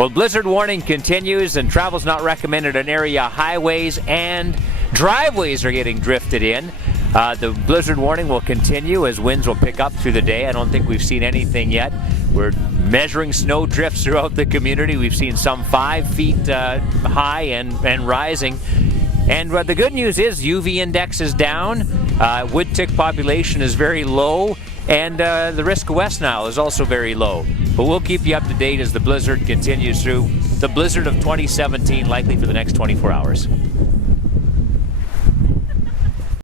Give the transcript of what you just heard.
Well, blizzard warning continues and travel's not recommended on area highways and driveways are getting drifted in. The blizzard warning will continue as winds will pick up through the day. I don't think we've seen anything yet. We're measuring snow drifts throughout the community. We've seen some 5 feet high and rising. And the good news is UV index is down. Wood tick population is very low. And the risk of West Nile is also very low. But we'll keep you up to date as the blizzard continues through. The blizzard of 2017 likely for the next 24 hours.